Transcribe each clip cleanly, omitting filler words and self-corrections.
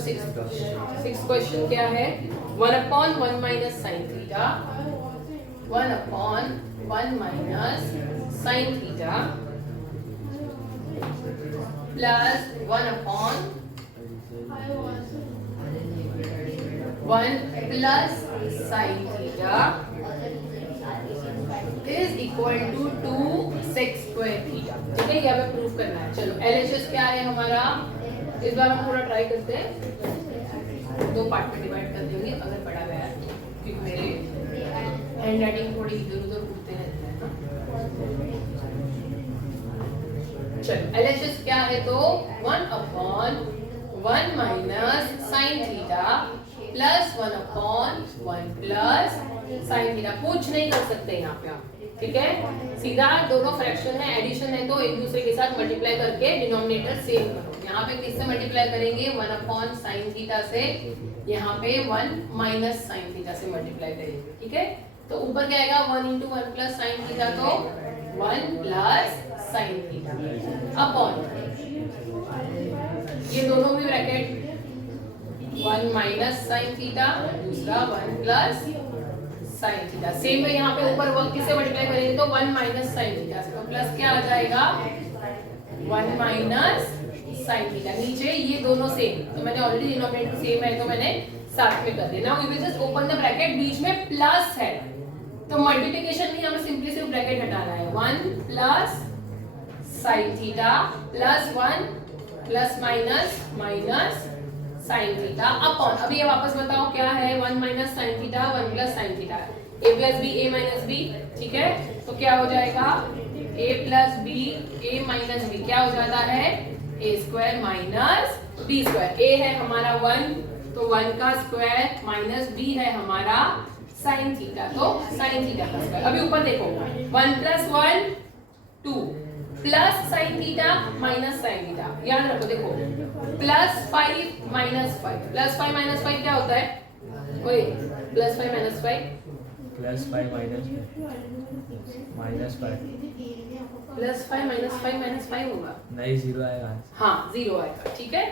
Six question क्या है? 1/1 minus sine theta, 1/1 minus sine theta plus 1/1 plus sine theta is equal to 2 sec square theta. ठीक है, ये हमें प्रूफ करना है। चलो LHS क्या है हमारा, इस बार हम पूरा ट्राई करते हैं, 2 पार्ट में डिवाइड कर देंगे अगर पढ़ा गया है, क्योंकि मेरे हैंड राइटिंग थोड़ी इधर उधर उड़ते रहते हैं ना। चलो LHS क्या है, तो 1/1 minus sine theta plus 1/1 plus sine theta. कुछ नहीं कर सकते यहाँ पे आप, ठीक है, सीधा दोनों फ्रैक्शन है, एडिशन है, तो एक दूसरे के साथ मल्टीप्लाई करके डिनोमिनेटर सेम करो। यहाँ पे किससे मल्टीप्लाई करेंगे, 1/sin थीटा से, यहाँ पे 1 माइनस साइन थीटा से मल्टीप्लाई करेंगे। ठीक है, तो ऊपर क्या आएगा, 1 × 1 प्लस साइन थीटा, तो 1 प्लस साइन थीटा अपॉन ये दोनों भी ब्रैकेट 1 माइनस साइन थीटा, दूसरा 1 प्लस साइन थीटा। सेम है यहाँ पे ऊपर वर्क किससे मल्टीप्लाई करेंगे, तो 1 माइनस साइन थीटा से, तो प्लस क्या आ जाएगा, 1 माइनस साइन थीटा। नीचे ये दोनों सेम, तो मैंने ऑलरेडी डिनोमिनेटर सेम है तो मैंने साथ में कर दिया। Now we will just open the bracket, बीच में प्लस है तो मल्टीप्लिकेशन नहीं, हमें सिंपली सिर्फ ब्रैकेट हटाना है। 1 plus sine theta plus 1 plus minus minus sine theta upon, अभी ये वापस बताओ क्या है, 1 minus sine theta 1 plus sine theta, a plus b a minus b. ठीक है, तो क्या हो जाएगा, a plus b a minus b क्या हो जाता है, a square minus b square. a है हमारा 1, तो 1 का स्क्वायर माइनस b है हमारा साइन थीटा, तो साइन थीटा का स्क्वायर। अभी ऊपर देखो, 1 + 1 2 plus sine theta minus sine theta, याद रखो, देखो +5 - 5 +5 - 5 क्या होता है, कोई +5 - 5 +5 - 5 +5 - 5 होगा, नहीं 0 आएगा। हाँ 0 आएगा। ठीक है,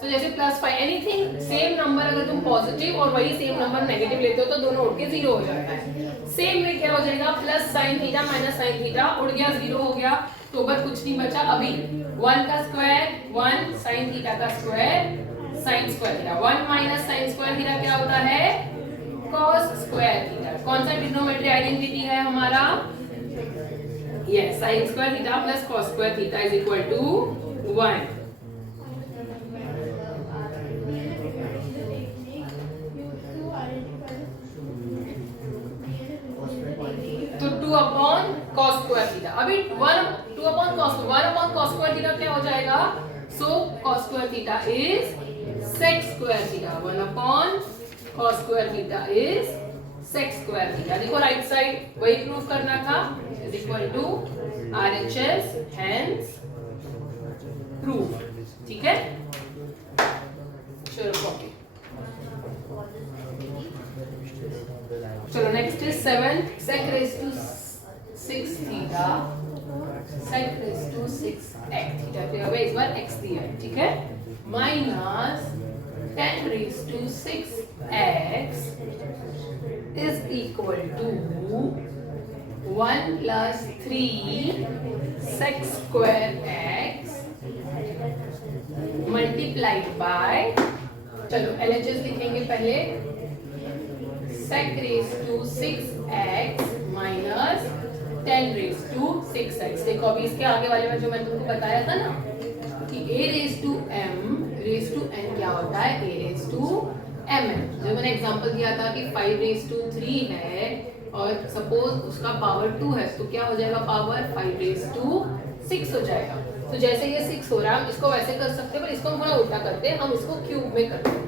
तो जैसे +5 एनीथिंग सेम नंबर अगर तुम पॉजिटिव और वही सेम नंबर नेगेटिव लेते हो तो दोनों उड़ के 0 हो जाता है। सेम वे क्या हो जाएगा, plus sine theta minus sine theta उड़ गया, 0 हो गया, तो बस कुछ नहीं बचा। अभी 1 का स्क्वायर 1 साइन थीटा का square sine square theta, 1 minus sign square theta क्या होता है, cos स्क्वायर थीटा। कौन सा ट्रिग्नोमेट्री आइडेंटिटी है हमारा, yes, sine square theta plus cos square theta is equal to 1। तो 2/cos स्क्वायर थीटा, अभी 2/cos स्क्वायर थीटा क्या हो जाएगा, so cos square theta is sec square theta, 1/cos square theta is sec square theta. देखो right side वही proof करना था, is equal to RHS hence proof. ठीक है, चलो कॉपी। चलो next is 7 sec raised to 6 theta, sec raised to 6x theta पे अब इस बार x दिया है। ठीक है, minus 10 raised to 6x is equal to 1 + 3 sec square x multiplied by, चलो LHS लिखेंगे पहले, sec raised to 6x minus 10 raised to 6x। देखो अभी इसके आगे वाले में जो मैंने तुमको बताया था ना कि a raised to m raised to n क्या होता है, a raised to mn। जो मैंने एग्जांपल दिया था कि 5 raised to 3 है और सपोज उसका पावर 2 है, तो क्या हो जाएगा, पावर 5 raised to 6 हो जाएगा। तो जैसे ये 6 हो रहा है, हम इसको वैसे कर सकते हैं, पर इसको हम थोड़ा उल्टा करते हैं, हम इसको क्यूब में करते हैं।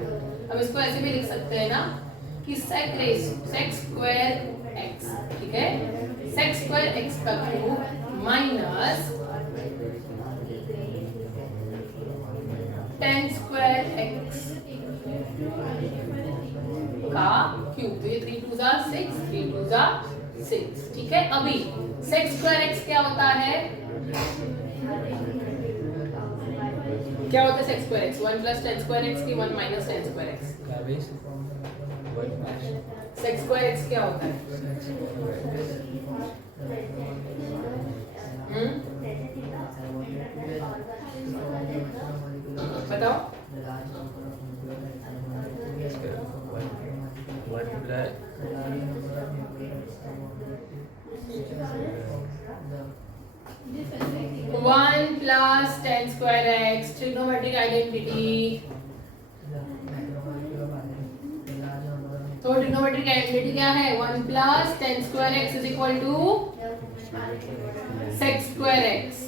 हम इसको ऐसे भी लिख सकते हैं ना कि sec स्क्वायर x, ठीक है, sec स्क्वायर x का क्यूब माइनस 10 स्क्वायर x का क्यूब, तो ये 3 2 6 3 2 6। ठीक है, अभी sec स्क्वायर x क्या होता है, क्या होता है sex square x? 1 plus tan square x की 1 माइनस टेन स्क्वायर एक्स। का बेस 1 सेक्स स्क्वायर एक्स क्या होता है? बताओ। 1 plus tan square x, trigonometric identity। तो ट्रिग्नोमेट्रिक आइडेंटिटी क्या है? 1 plus tan square x is equal to sec square x।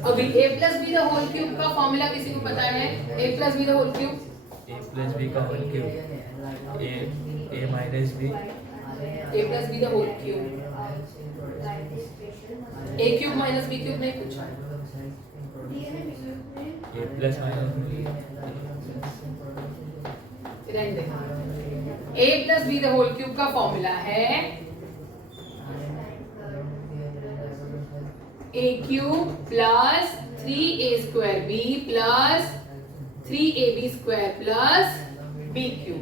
अभी a plus b the whole cube का फॉर्मूला किसी को पता है? a plus b the whole cube, a plus b का whole cube a minus b a plus b the whole cube, a cube minus b cube नहीं पूछा। a plus minus a plus b the whole cube का formula है a cube plus 3a square b plus 3ab square plus b cube.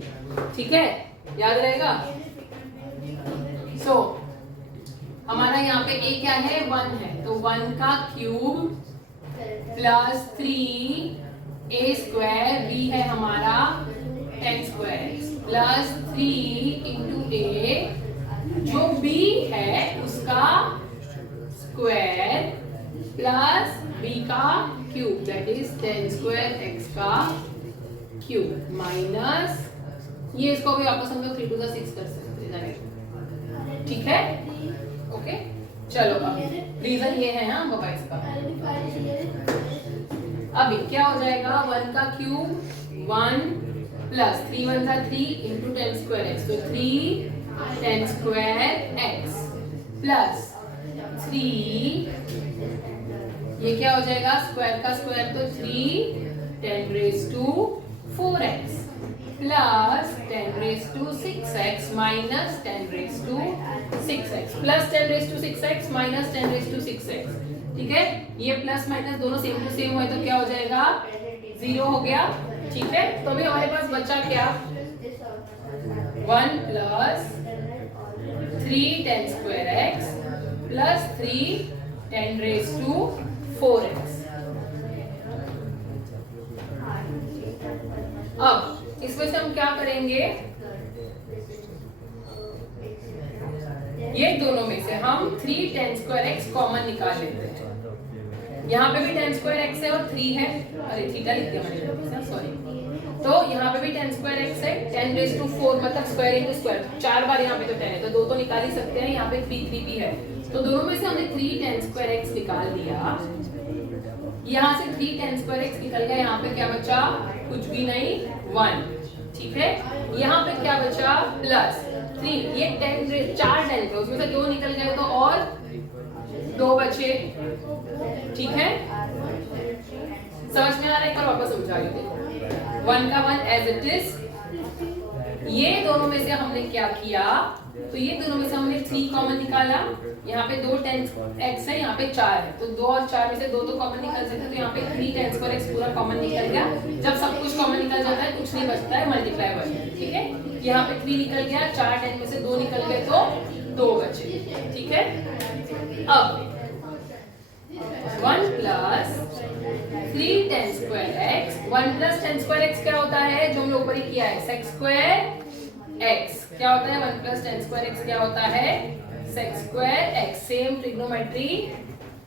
ठीक है, याद रहेगा। सो हमारा यहाँ पे a क्या है? 1 है, तो 1 का cube plus 3a square, b है हमारा 10 square x plus 3 into a, जो b है उसका स्क्वायर प्लस b का cube, that is 10 square x का क्यूब माइनस ये, इसको भी वापस हम लोग 3 to the 6 कर सकते हैं। ठीक है, ओके। चलो अब रीजन ये है हाँ बाबा इसका। अभी क्या हो जाएगा? 1 का क्यूब 1 प्लस 3 1 का 3 इंटू 10 स्क्वायर एक्स, तो 3 10 स्क्वायर एक्स प्लस 3, ये क्या हो जाएगा? स्क्वायर का स्क्वायर तो 3 10 raise to 4x plus 10 raise to 6x minus 10 raise to 6x plus 10 raise to 6x minus 10 raise to 6x। ठीक है, ये प्लस माइनस दोनों सेम टू सेम हुए तो क्या हो जाएगा? 0 हो गया। ठीक है, तो अभी हमारे पास बचा क्या? 1 plus 3 10 square x plus 3 10 raise to 4x। अब इसमें से हम क्या करेंगे? ये दोनों में से हम 3 10 स्क्वायर एक्स कॉमन निकाल लेते हैं। यहाँ पे भी 10 स्क्वायर एक्स है और 3 है, अरे थीटा लिख दिया मैंने, सॉरी। तो यहाँ पे भी 10 स्क्वायर एक्स है, 10 रेज टू 4 मतलब स्क्वायर इंटू स्क्वायर, 4 बार यहाँ पे तो 10 है, तो 2 तो निकाल ही सकते हैं। यहाँ पे 3 3 भी है, तो दोनों में से हमने 3 10 स्क्वायर एक्स निकाल दिया। यहाँ से 3 10 स्क्वायर एक्स निकल गया, यहाँ पे क्या बचा? कुछ भी नहीं, 1। ठीक है, यहाँ पे क्या बचा? प्लस 3, ये 4 10 थे, उसमें से 2 निकल गए तो और 2 बचे। ठीक है, समझ में आ रहा है? एक बार वापस समझा देते हैं। 1 का 1 एज इट इज। ये दोनों में से हमने क्या किया? तो ये दोनों में से हमने 3 कॉमन निकाला। यहाँ पे 2 10 x है, यहाँ पे 4 है, तो 2 और 4 में से 2 तो कॉमन निकल सकते हैं, तो यहाँ पे 3 10 स्क्वायर x पूरा कॉमन निकल गया। जब सब कुछ कॉमन निकल जाता है, कुछ नहीं बचता है, मल्टीप्लाई बचता है। ठीक है, यहाँ पे 3 निकल गया, 4 10 में से 2 निकल गए तो 2 बचे। ठीक है, अब 1 plus 3 10 square x, 1 plus 10 square x क्या होता है? जो हम लोग ऊपर ही किया है, सेक स्क्वायर एक्स क्या होता है? 1 प्लस 10 स्क्वायर एक्स क्या होता है? Sec square x. Same trigonometry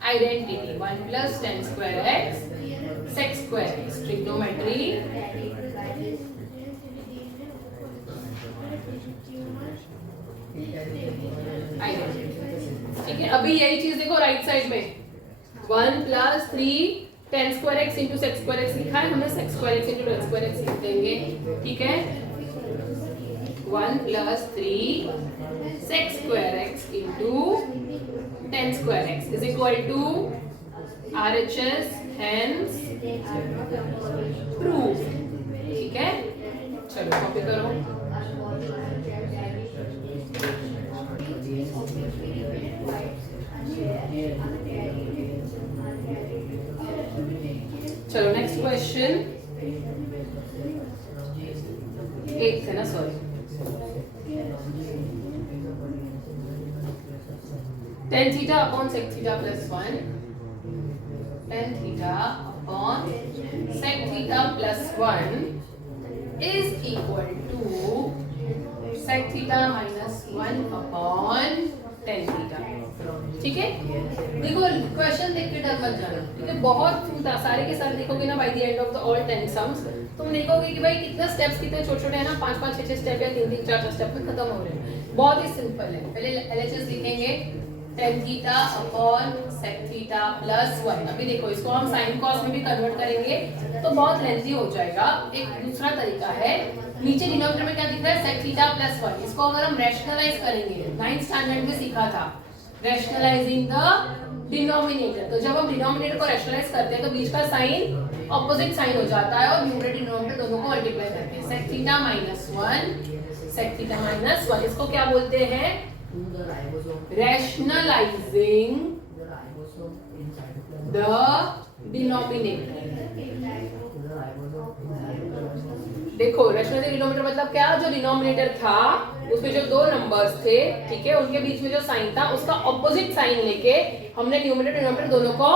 identity, 1 plus 10 square x sec square x, trigonometry identity. ठीक है, अभी यही चीज देखो राइट साइड में, 1 plus 3 10 square x into sec square x लिखा है, हमें sec square x into 10 square x लिख देंगे। ठीक है, 1 plus 3 sec square x into 10 square x is equal to RHS, hence proof. ठीक है, चलो कॉपी करो। चलो नेक्स्ट क्वेश्चन, 8 है ना, sorry. tan theta upon sec theta plus 1, tan theta upon sec theta plus 1 is equal to sec theta minus 1 upon tan theta। ठीक है, देखो क्वेश्चन देख के डर मत जाना, ठीक है। बहुत सारे के साथ देखोगे ना, by the end of the all 10 sums तुम देखोगे कि भाई कितना स्टेप्स कितने छोटे छोटे हैं ना, 5-5 6-6 स्टेप या 3-3 4-4 स्टेप में खत्म हो रहे हैं। बहुत ही सिंपल है। पहले एलएचएस लिखेंगे tan theta upon sec theta plus 1। अभी देखो इसको हम साइन कॉस में भी कन्वर्ट करेंगे तो बहुत लेंथी हो जाएगा। एक दूसरा तरीका है, नीचे डिनोमिनेटर में क्या दिख रहा है, sec थीटा प्लस 1। इसको अगर हम रैशनलाइज करेंगे, 9th स्टैंडर्ड में सीखा था रैशनलाइजिंग द डिनोमिनेटर। तो जब हम डिनोमिनेटर को रैशनलाइज करते हैं तो बीच का साइन ऑपोजिट साइन हो जाता है और न्यूमरेटर डिनोमिनेटर दोनों को मल्टीप्लाई करते हैं। sec theta minus 1, sec theta minus 1, इसको क्या बोलते हैं, rationalizing the denominator। देखो रैशनलाइजिंग डिनोमिनेटर मतलब क्या, जो डिनोमिनेटर था उसमें जो दो नंबर्स थे, ठीक है, उनके बीच में जो साइन था उसका ऑपोजिट साइन लेके हमने न्यूमरेटर डिनोमिनेटर दोनों को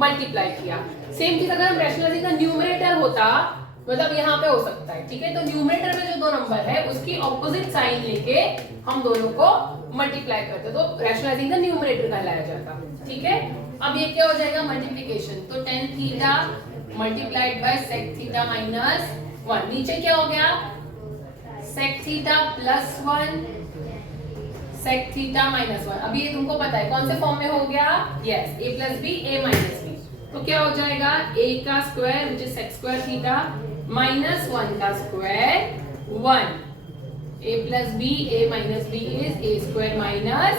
मल्टीप्लाई किया। सेम चीज अगर हम रैशनलाइजिंग का न्यूमरेटर होता, मतलब यहाँ पे हो सकता है, ठीक है, तो न्यूमरेटर में जो दो नंबर है उसकी ऑपोजिट साइन लेके हम दोनों को मल्टीप्लाई करते, तो रैशनलाइजिंग द न्यूमरेटर कहलाया जाता। ठीक है, अब ये क्या हो जाएगा, मल्टीप्लिकेशन। तो tan theta multiplied by sec theta minus 1, नीचे क्या हो गया, sec theta plus 1 sec theta minus 1। अभी ये तुमको पता है कौन से फॉर्म में हो गया, yes, a plus b a minus b. तो क्या हो जाएगा, a का square which is sec square theta minus 1 का square 1, a plus b a minus b is a square minus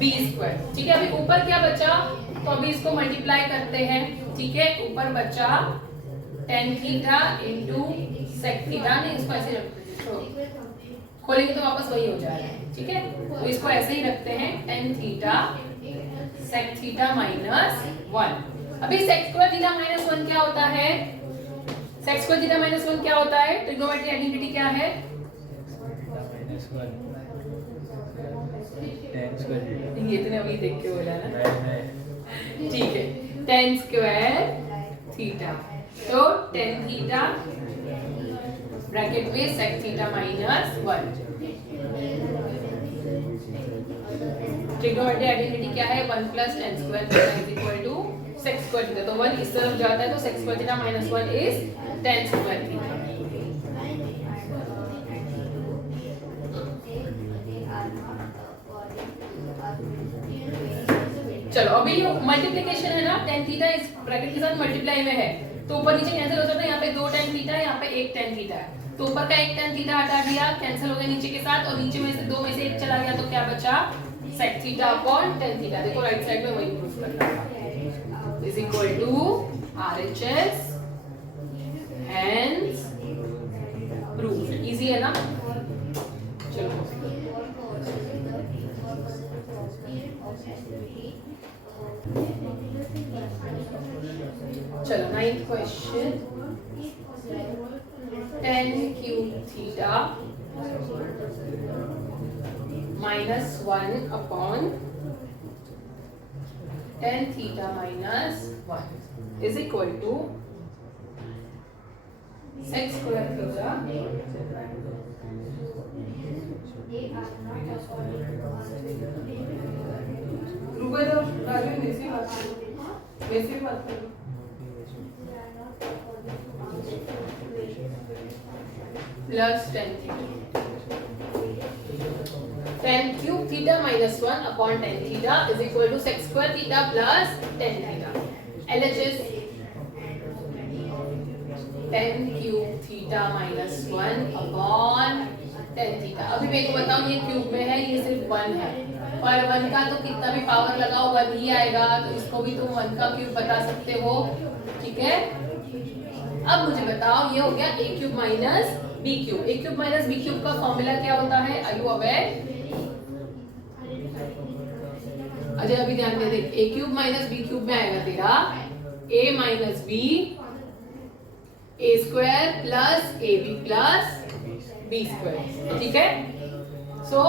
b square. ठीक है, अभी ऊपर क्या बचा, तो अभी इसको मल्टीप्लाई करते हैं। ठीक है, ऊपर बचा tan theta into sec theta, नहीं इसको ऐसे रखते हैं, खोलेंगे तो वापस वही हो जाएगा। ठीक है, तो इसको ऐसे ही रखते हैं, tan theta sec theta minus 1। अभी sec स्क्वायर थीटा माइनस 1 क्या होता है, sec स्क्वायर थीटा माइनस 1 क्या होता है, ट्रिग्नोमेट्रिक आइडेंटिटी क्या है, ये इतने अभी देख के बोला ना, ठीक है, tan स्क्वायर थीटा, तो tan थीटा ब्रैकेट में sec theta minus 1। Trigonometric identity क्या है, 1 plus tan square theta is equal to sec square theta. तो 1 इस तरफ जाता है तो sec square theta minus 1 is tan square theta. चलो अभी ये मल्टीप्लिकेशन है ना, tan थीटा इस ब्रैकेट के साथ मल्टीप्लाई में है तो ऊपर नीचे कैंसिल हो जाता है, यहाँ पे 2 tan थीटा है, यहाँ पे 1 tan थीटा है, तो ऊपर का 1 tan थीटा हटा दिया, कैंसिल हो गया नीचे के साथ, और नीचे में से 2 में से 1 चला गया, तो क्या बचा, sec theta upon tan theta. देखो राइट साइड में वही प्रूफ करना है, is equal to RHS, hence proof. Easy है ना, चलो चलो 9th question, tan cube theta minus 1 upon tan theta minus 1 is equal to sec square theta रुको तो राजू वैसे बात करो plus tan theta, tan cube theta minus 1 upon tan theta is equal to sec square theta plus tan theta. LHS tan cube theta minus 1 upon tan theta. अभी मेरे को बताओ, ये क्यूब में है, ये सिर्फ 1 है, और 1 का तो कितना भी पावर लगाओ 1 ही आएगा, तो इसको भी तुम 1 का क्यूब बता सकते हो। ठीक है, अब मुझे बताओ, ये हो गया a cube minus b cube. A cube minus b cube का फॉर्मूला क्या होता है? Are you aware? अजय अभी ध्यान दे, देख a cube minus b cube में आएगा तेरा a minus b a square plus a b plus b square, ठीक है। सो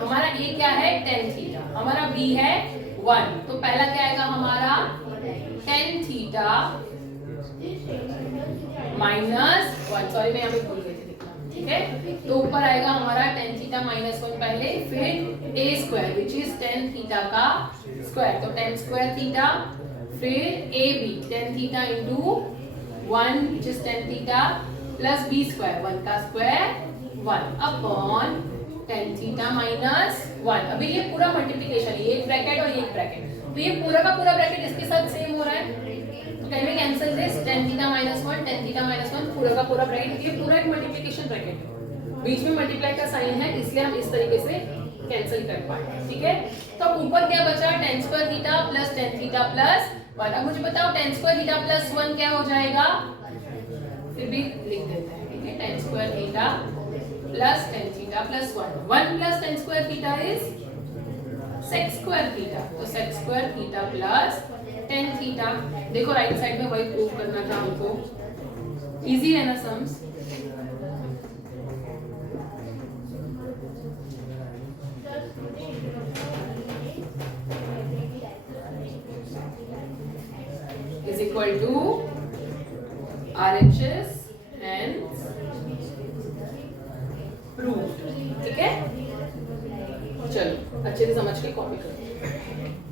हमारा ए क्या है? टेन थीटा, हमारा बी है 1, तो पहला क्या आएगा हमारा? टेन थीटा माइनस 1, सॉरी मैं यहाँ पे भूल गई थी लिखना, ठीक है। तो ऊपर आएगा हमारा टेन थीटा माइनस 1 पहले, फिर a square which is tan theta का स्क्वायर, तो टेन स्क्वायर थीटा, फिर a b tan theta into 1 which is tan theta plus b square 1 का square 1 upon tan theta minus 1। अभी ये पूरा मल्टीप्लिकेशन है, ये एक ब्रैकेट और ये एक ब्रैकेट, तो ये पूरा का पूरा ब्रैकेट इसके साथ सेम हो रहा है, तो can we cancel this tan theta minus 1 tan theta minus 1 पूरा का पूरा ब्रैकेट, ये पूरा एक मल्टीप्लिकेशन ब्रैकेट है, बीच में मल्टीप्लाई का साइन है, इसलिए हम इस तरीके से कैंसिल कर पाए, ठीक है। तो अब ऊपर क्या बचा? Ten square theta plus tan theta plus 1। अब मुझे बताओ टेन स्क्वायर थीटा प्लस 1 क्या हो जाएगा? फिर भी लिख देते हैं, ठीक है। Tan square theta plus tan theta plus 1 plus tan square theta is sec square theta, तो sec square theta plus tan theta. देखो राइट साइड में वही प्रूव करना था हमको, इजी है ना sums. Is equal to RHS and proof, ठीक है। चलो अच्छे से समझ के कॉपी करो।